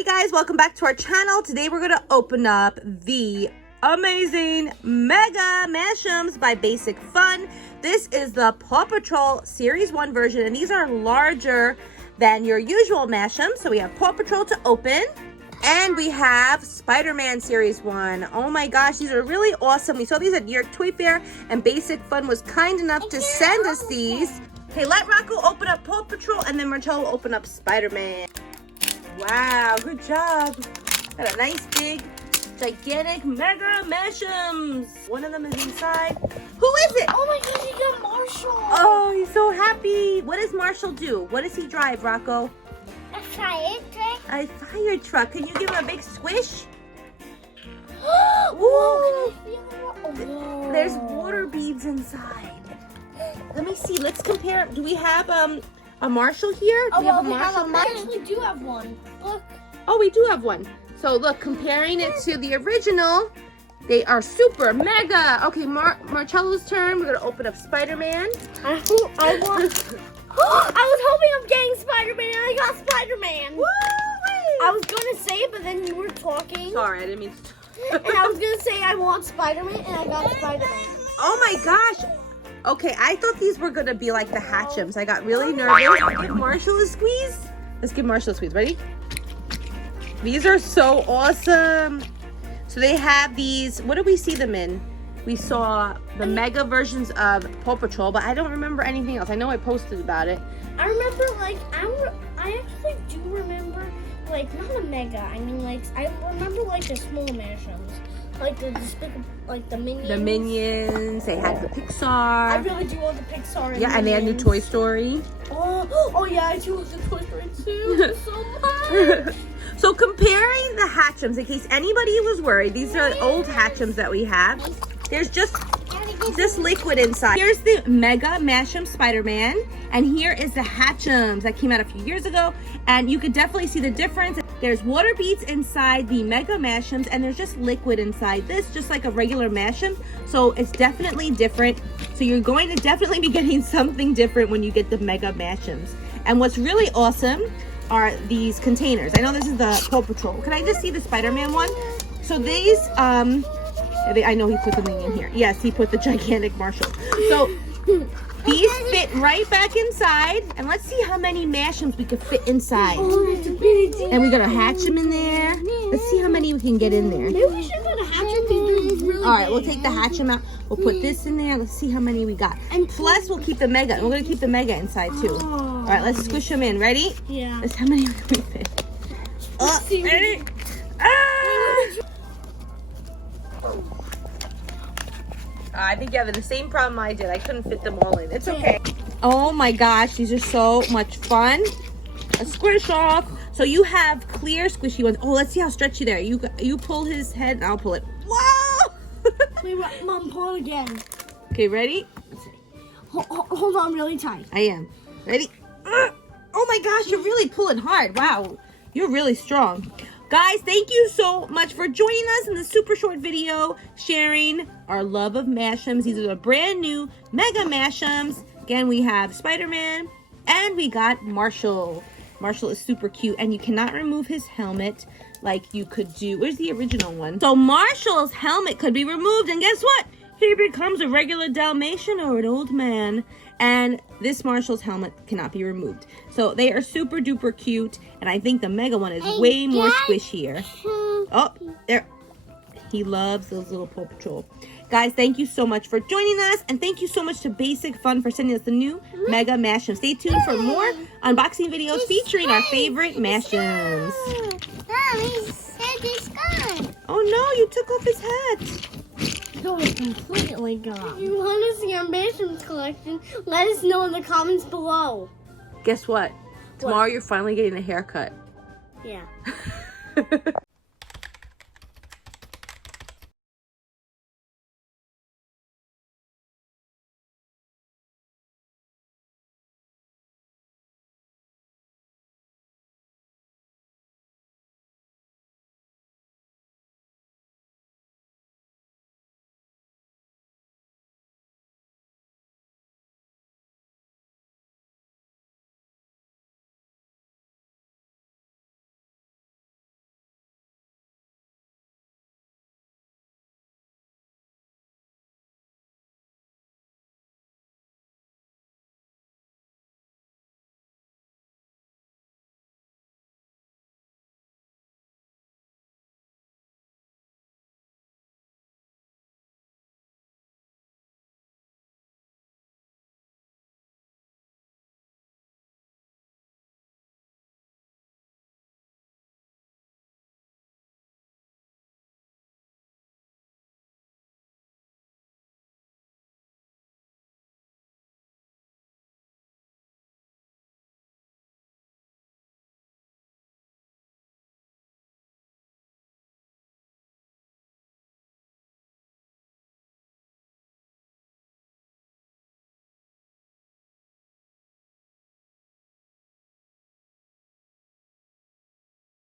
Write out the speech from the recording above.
Hey guys, welcome back to our channel. Today we're going to open up the amazing Mega Mashems by Basic Fun. This is the Paw Patrol Series 1 version, and these are larger than your usual Mashems. So we have Paw Patrol to open, and we have Spider-Man Series 1. Oh my gosh, these are really awesome. We saw these at New York Toy Fair, and Basic Fun was kind enough to send us these. Okay, let Rocco open up Paw Patrol, and then Marcello will open up Spider-Man. Wow, good job. Got a nice big, gigantic Mega Mashems. One of them is inside. Who is it? Oh my gosh, he got Marshall. Oh, he's so happy. What does Marshall do? What does he drive, Rocco? A fire truck. A fire truck. Can you give him a big squish? Whoa, Ooh. There's water beads inside. Let me see. Let's compare. Do we have a Marshall here? Oh, well, we actually do have one. Look. Oh, we do have one. So look, comparing it to the original, they are super mega. Okay, Marcello's turn. We're gonna open up Spider-Man. I was hoping of getting Spider-Man, and I got Spider-man. Woo-wee. I was gonna say it, but then you were talking. Sorry, I didn't mean to. And I was gonna say I want Spider-Man, and I got Spider-Man. Oh my gosh. Okay, I thought these were gonna be like the Hatchems. I got really nervous. Give Marshall a squeeze. Let's give Marshall a squeeze. Ready? These are so awesome. So they have these. What did we see them in? We saw the mega versions of Paw Patrol, but I don't remember anything else. I know I posted about it. I remember, like, I actually do remember, like, not a mega. I mean, like, I remember, like, the small Mashems. Like the despicable, like the Minions. The Minions. They had the Pixar. I really do want the Pixar. Yeah, and they had new Toy Story. Oh yeah, I do want the Toy Story too. So much. So comparing the Hatchems, in case anybody was worried, these are old Hatchems that we have. There's just liquid inside. Here's the Mega Mashem Spider-Man, and here is the Hatchems that came out a few years ago, and you could definitely see the difference. There's water beads inside the Mega Mashems, and there's just liquid inside this, just like a regular Mashem. So it's definitely different. So you're going to definitely be getting something different when you get the Mega Mashems. And what's really awesome are these containers. I know this is the Paw Patrol. Can I just see the Spider-Man one? So these, I know he put something in here. Yes, he put the gigantic Marshall. So these fit right back inside. And let's see how many Mashems we could fit inside. And we're gonna hatch them in there. Let's see how many we can get in there. Maybe we should put a Hatchem because they're really All right, we'll take the Hatchem out. We'll put this in there. Let's see how many we got. And plus, we'll keep the Mega. We're gonna keep the Mega inside too. All right, let's squish them in. Ready? Yeah. Let's how many can we fit? Ready? I think you're having the same problem I did. I couldn't fit them all in. It's okay. Oh my gosh, these are so much fun. A squish off. So you have clear squishy ones. Oh, let's see how stretchy they are. You pull his head and I'll pull it. Whoa! Wait, Mom, pull it again. Okay, ready? Hold on really tight. I am. Ready? Oh my gosh, you're really pulling hard. Wow, you're really strong. Guys, thank you so much for joining us in this super short video, sharing our love of Mashems. These are the brand new Mega Mashems. Again, we have Spider-Man, and we got Marshall. Marshall is super cute, and you cannot remove his helmet like you could do. Where's the original one? So Marshall's helmet could be removed, and guess what? He becomes a regular Dalmatian or an old man. And this Marshall's helmet cannot be removed. So they are super duper cute. And I think the Mega one is way more squishier. Oh, there. He loves those little Paw Patrol. Guys, thank you so much for joining us. And thank you so much to Basic Fun for sending us the new Mega Mashems. Stay tuned for more unboxing videos featuring our favorite Mashems. Mom, he said he's gone. Oh no, you took off his hat. No, it's completely gone. If you want to see our Mashems collection, let us know in the comments below. Guess what? Tomorrow you're finally getting a haircut. Yeah.